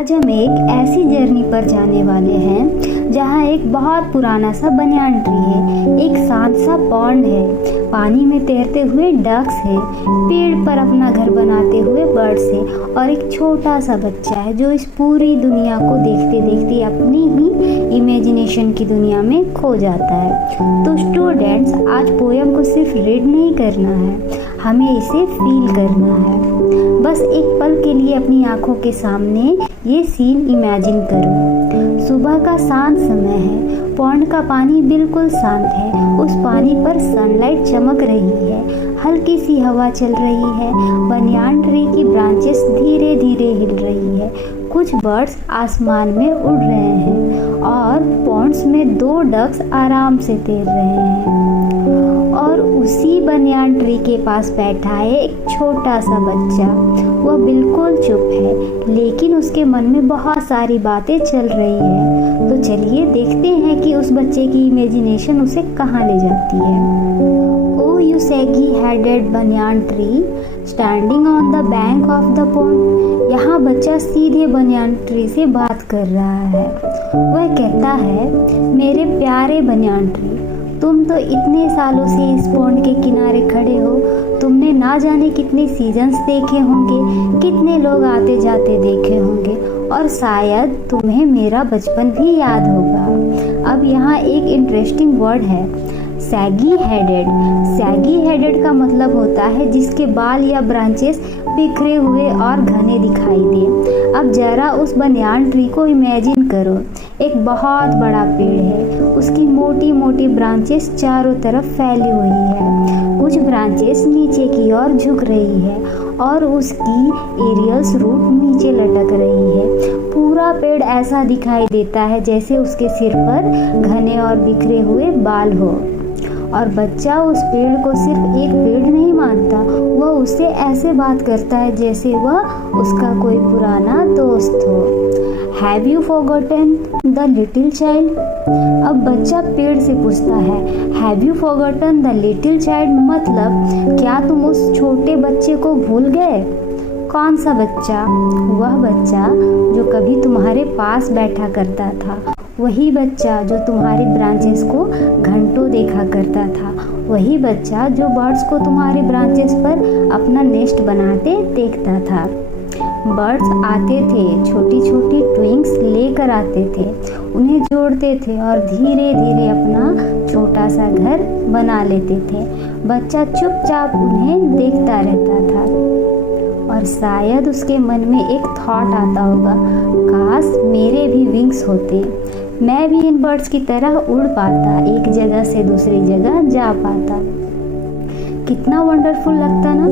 आज हम एक ऐसी जर्नी पर जाने वाले हैं जहाँ एक बहुत पुराना सा बनियान ट्री है, एक शांत सा पॉन्ड है, पानी में तैरते हुए डक्स है, पेड़ पर अपना घर बनाते हुए बर्ड्स है और एक छोटा सा बच्चा है जो इस पूरी दुनिया को देखते देखते अपनी ही इमेजिनेशन की दुनिया में खो जाता है। तो स्टूडेंट्स, आज पोयम को सिर्फ रीड नहीं करना है, हमें इसे फील करना है। बस एक पल के लिए अपनी आंखों के सामने ये सीन इमेजिन करो। सुबह का शांत समय है, पॉन्ड का पानी बिल्कुल शांत है, उस पानी पर सनलाइट चमक रही है, हल्की सी हवा चल रही है, बनियान ट्री की ब्रांचेस धीरे धीरे हिल रही है, कुछ बर्ड्स आसमान में उड़ रहे हैं और पॉन्ड्स में 2 डक्स आराम से तैर रहे हैं। और उसी बनियान ट्री के पास बैठा है एक छोटा सा बच्चा। वह बिल्कुल चुप है, लेकिन उसके मन में बहुत सारी बातें चल रही है। तो चलिए देखते हैं कि उस बच्चे की इमेजिनेशन उसे कहाँ ले जाती है। Oh you saggy headed banyan tree standing on the bank of the pond. यहाँ बच्चा सीधे बनियान ट्री से बात कर रहा है। वह कहता है, मेरे प्यारे बनियान ट्री, तुम तो इतने सालों से इस पॉन्ड के किनारे खड़े हो, तुमने ना जाने कितने सीजन्स देखे होंगे, कितने लोग आते जाते देखे होंगे और शायद तुम्हें मेरा बचपन भी याद होगा। अब यहाँ एक इंटरेस्टिंग वर्ड है, सैगी हेडेड। सैगी हेडेड का मतलब होता है जिसके बाल या ब्रांचेस बिखरे हुए और घने दिखाई दे। अब जरा उस बनियान ट्री को इमेजिन करो। एक बहुत बड़ा पेड़ है, उसकी मोटी मोटी ब्रांचेस चारों तरफ फैली हुई है, कुछ ब्रांचेस नीचे की ओर झुक रही है और उसकी एरियल्स रूट नीचे लटक रही है। पूरा पेड़ ऐसा दिखाई देता है जैसे उसके सिर पर घने और बिखरे हुए बाल हो। और बच्चा उस पेड़ को सिर्फ एक पेड़ नहीं मानता, वह उससे ऐसे बात करता है जैसे वह उसका कोई पुराना दोस्त हो। Have you forgotten the little child? अब बच्चा पेड़ से पूछता है, have you forgotten the little child मतलब क्या तुम उस छोटे बच्चे को भूल गए? कौन सा बच्चा? वह बच्चा जो कभी तुम्हारे पास बैठा करता था, वही बच्चा जो तुम्हारी ब्रांचेस को घंटों देखा करता था, वही बच्चा जो बर्ड्स को तुम्हारे ब्रांचेस पर अपना नेस्ट बनाते देखता था। बर्ड्स आते थे, छोटी छोटी ट्विंग्स लेकर आते थे, उन्हें जोड़ते थे और धीरे धीरे अपना छोटा सा घर बना लेते थे। बच्चा चुपचाप उन्हें देखता रहता था और शायद उसके मन में एक थॉट आता होगा, काश मेरे भी विंग्स होते, मैं भी इन बर्ड्स की तरह उड़ पाता, एक जगह से दूसरी जगह जा पाता। कितना वंडरफुल लगता ना।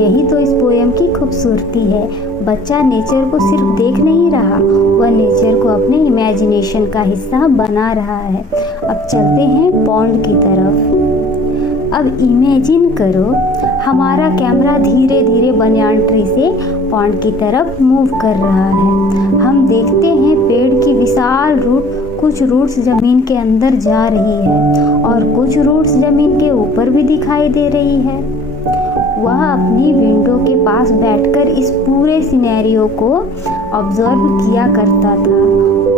यही तो इस पोएम की खूबसूरती है। बच्चा नेचर को सिर्फ देख नहीं रहा, वह नेचर को अपने इमेजिनेशन का हिस्सा बना रहा है। अब चलते हैं पॉन्ड की तरफ। अब इमेजिन करो, हमारा कैमरा धीरे धीरे बनियान ट्री से पॉन्ड की तरफ मूव कर रहा है। हम देखते हैं पेड़ की विशाल रूट, कुछ रूट्स जमीन के अंदर जा रही है और कुछ रूट्स जमीन के ऊपर भी दिखाई दे रही है। वह अपनी विंडो के पास बैठकर इस पूरे सिनेरियो को ऑब्जर्व किया करता था।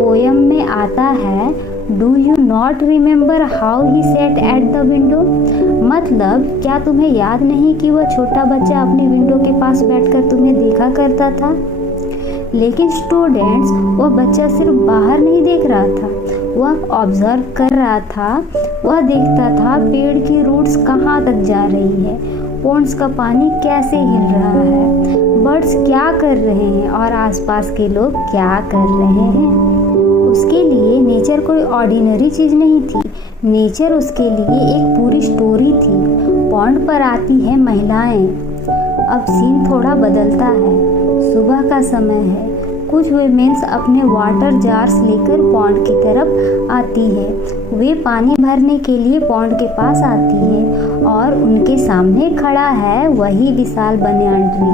पोयम में आता है, do you not remember how he set at the window? मतलब क्या तुम्हें याद नहीं कि वह छोटा बच्चा अपनी विंडो के पास बैठकर तुम्हें देखा करता था? लेकिन स्टूडेंट्स, वह बच्चा सिर्फ बाहर नहीं देख रहा था, वह ऑब्जर्व कर रहा था। वह देखता था पेड़ की रूट्स कहाँ तक जा रही है, पॉन्ड्स का पानी कैसे हिल रहा है, बर्ड्स क्या कर रहे हैं और आसपास के लोग क्या कर रहे हैं। उसके लिए नेचर कोई ऑर्डिनरी चीज़ नहीं थी, नेचर उसके लिए एक पूरी स्टोरी थी। पॉन्ड पर आती है महिलाएं। अब सीन थोड़ा बदलता है, सुबह का समय है, कुछ वीमेंस अपने वाटर जार्स लेकर पॉन्ड की तरफ आती है। वे पानी भरने के लिए पॉन्ड के पास आती है और उनके सामने खड़ा है वही विशाल बनियान ट्री,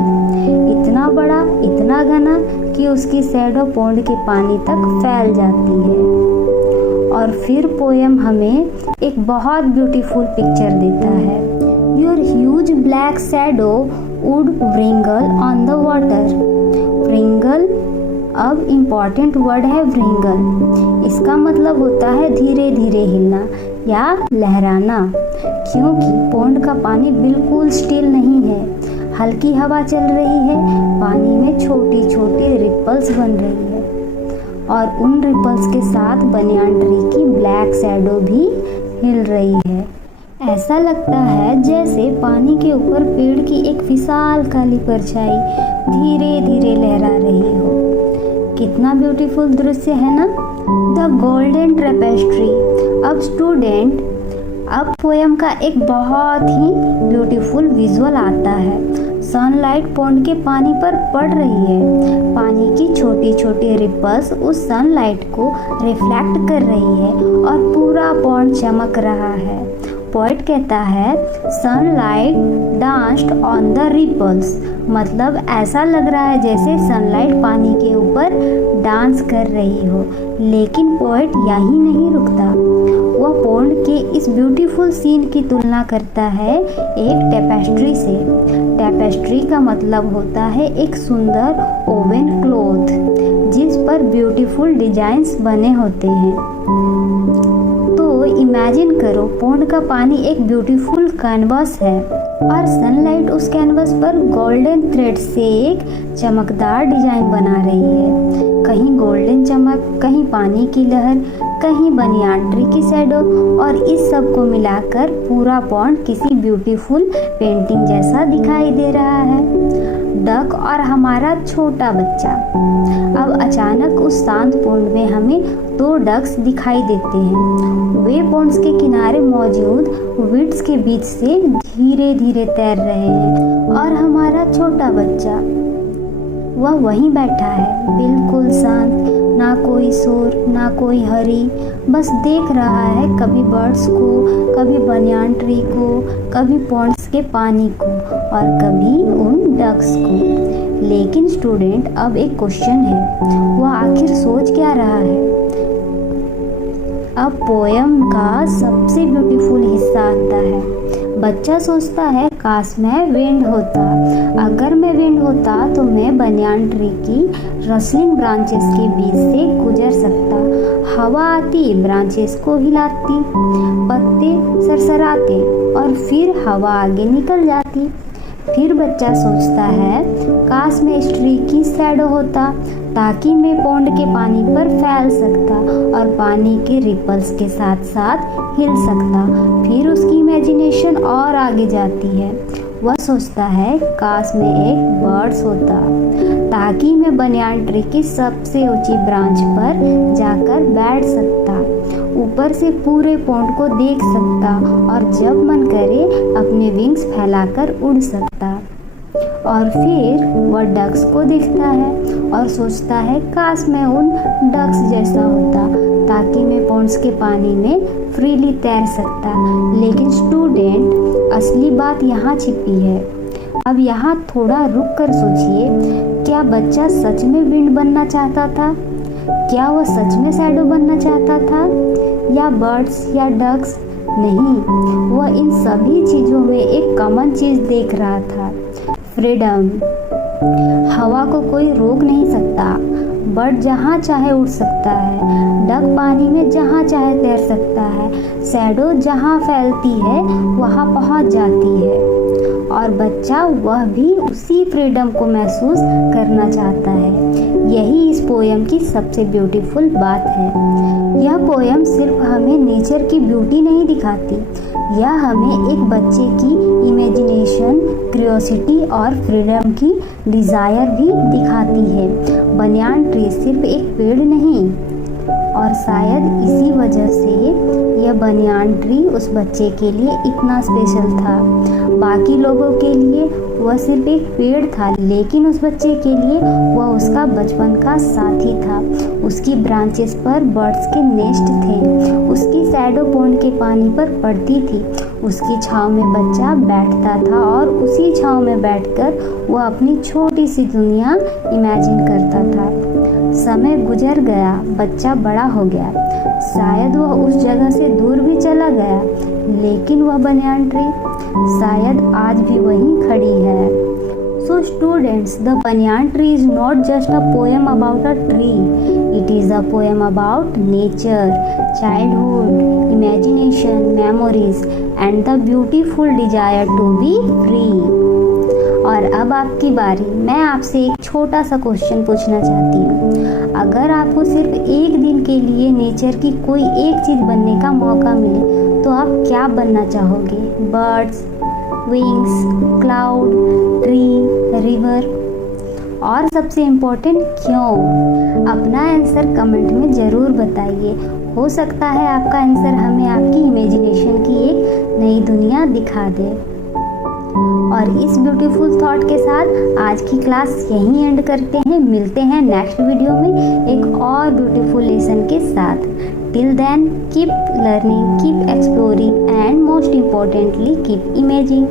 इतना बड़ा, इतना घना कि उसकी शैडो पॉन्ड के पानी तक फैल जाती है। और फिर पोयम हमें एक बहुत ब्यूटीफुल पिक्चर देता है। Your huge black shadow would wrinkle on the water. Wrinkle अब इम्पॉर्टेंट वर्ड है व्रिंगल। इसका मतलब होता है धीरे धीरे हिलना या लहराना, क्योंकि पॉन्ड का पानी बिल्कुल स्टिल नहीं है। हल्की हवा चल रही है, पानी में छोटे छोटे रिपल्स बन रही है और उन रिपल्स के साथ बनियान ट्री की ब्लैक शैडो भी हिल रही है। ऐसा लगता है जैसे पानी के ऊपर पेड़ की एक विशाल काली परछाई धीरे धीरे लहरा रही हो। कितना ब्यूटीफुल दृश्य है ना। The golden tapestry. अब स्टूडेंट, अब पोयम का एक बहुत ही ब्यूटीफुल विजुअल आता है। सनलाइट पॉन्ड के पानी पर पड़ रही है। पानी की छोटी छोटी रिपल्स उस सनलाइट को रिफ्लेक्ट कर रही है और पूरा पॉन्ड चमक रहा है। पोएट कहता है sunlight danced on the ripples, मतलब ऐसा लग रहा है जैसे सनलाइट पानी के ऊपर डांस कर रही हो। लेकिन पोएट यहीं नहीं रुकता, वह पॉन्ड के इस ब्यूटीफुल सीन की तुलना करता है एक टेपेस्ट्री से। टेपेस्ट्री का मतलब होता है एक सुंदर ओवन क्लॉथ जिस पर ब्यूटीफुल डिजाइन्स बने होते हैं। तो इमेजिन करो पॉन्ड का पानी एक ब्यूटीफुल कैनवास है और सनलाइट उस कैनवास पर गोल्डन थ्रेड से एक चमकदार डिजाइन बना रही है। कहीं गोल्डन चमक, कहीं पानी की लहर, कहीं बनियान ट्री की शैडो, और इस सब को मिलाकर पूरा पॉन्ड किसी ब्यूटीफुल पेंटिंग जैसा दिखाई दे रहा है। डक और हमारा छोटा बच्चा। अब अचानक उस शांत पॉन्ड में हमें दो डक्स दिखाई देते हैं। वे पॉन्ड्स के किनारे मौजूद वीड्स के बीच से धीरे धीरे तैर रहे हैं और हमारा छोटा बच्चा वह वहीं बैठा है, बिल्कुल शांत, ना कोई शोर, ना कोई हरी, बस देख रहा है कभी बर्ड्स को, कभी बनियान ट्री को, कभी पॉन्ड्स के पानी को और कभी उन डक्स को। लेकिन स्टूडेंट, अब एक क्वेश्चन है, वह आखिर सोच क्या रहा है? अब पोयम का सबसे ब्यूटीफुल हिस्सा आता है। बच्चा सोचता है काश मैं विंड होता, अगर मैं विंड होता तो मैं बनियान ट्री की रसलिंग ब्रांचेस के बीच से गुजर सकता। हवा आती, ब्रांचेस को हिलाती, पत्ते सरसराते और फिर हवा आगे निकल जाती। फिर बच्चा सोचता है काश मैं इस ट्री की शैडो होता ताकि मैं पॉन्ड के पानी पर फैल सकता और पानी के रिपल्स के साथ साथ हिल सकता। फिर उसकी इमेजिनेशन और आगे जाती है। वह सोचता है काश मैं एक बर्ड्स होता ताकि मैं बनियान ट्री की सबसे ऊंची ब्रांच पर जाकर बैठ सकता, ऊपर से पूरे पॉन्ड को देख सकता और जब मन करे अपने विंग्स फैलाकर उड़ सकता। और फिर वह डक्स को देखता है और सोचता है काश मैं उन डक्स जैसा होता ताकि मैं पॉन्ड्स के पानी में फ्रीली तैर सकता। लेकिन स्टूडेंट, असली बात यहाँ छिपी है। अब यहाँ थोड़ा रुक कर सोचिए, क्या बच्चा सच में विंड बनना चाहता था? क्या वह सच में शैडो बनना चाहता था, या बर्ड्स या डक्स? नहीं, वह इन सभी चीज़ों में एक कॉमन चीज़ देख रहा था, फ्रीडम। हवा को कोई रोक नहीं सकता, बर्ड जहाँ चाहे उड़ सकता है, डक पानी में जहाँ चाहे तैर सकता है, शैडो जहाँ फैलती है वहाँ पहुँच जाती है, और बच्चा वह भी उसी फ्रीडम को महसूस करना चाहता है। यही इस पोयम की सबसे ब्यूटीफुल बात है। यह पोयम सिर्फ हमें नेचर की ब्यूटी नहीं दिखाती, यह हमें एक बच्चे की इमेजिनेशन, क्यूरियोसिटी और फ्रीडम की डिज़ायर भी दिखाती है। बनियान ट्री सिर्फ एक पेड़ नहीं, और शायद इसी वजह से यह बनियान ट्री उस बच्चे के लिए इतना स्पेशल था। बाकी लोगों के लिए वह सिर्फ एक पेड़ था, लेकिन उस बच्चे के लिए वह उसका बचपन का साथी था। उसकी ब्रांचेस पर बर्ड्स के नेस्ट थे, उसकी शैडो पॉन्ड के पानी पर पड़ती थी, उसकी छांव में बच्चा बैठता था और उसी छांव में बैठकर वह अपनी छोटी सी दुनिया इमेजिन करता था। समय गुजर गया, बच्चा बड़ा हो गया, शायद वह उस जगह से दूर भी चला गया, लेकिन वह बनियान ट्री शायद आज भी वहीं खड़ी है, So students, the banyan tree is not just a poem about a tree. It is a poem about nature, childhood, imagination, memories and the beautiful desire to be free. और अब आपकी बारी। मैं आपसे एक छोटा सा क्वेश्चन पूछना चाहती हूँ। अगर आपको सिर्फ एक दिन के लिए नेचर की कोई एक चीज़ बनने का मौका मिले तो आप क्या बनना चाहोगे? Birds, wings, cloud, tree, river? और सबसे इम्पोर्टेंट क्यों? अपना आंसर कमेंट में ज़रूर बताइए। हो सकता है आपका आंसर हमें आपकी इमेजिनेशन की एक नई दुनिया दिखा दे। और इस ब्यूटीफुल थॉट के साथ आज की क्लास यहीं एंड करते हैं। मिलते हैं नेक्स्ट वीडियो में एक और ब्यूटीफुल लेसन के साथ। Till then keep learning, keep exploring and most importantly keep imaging.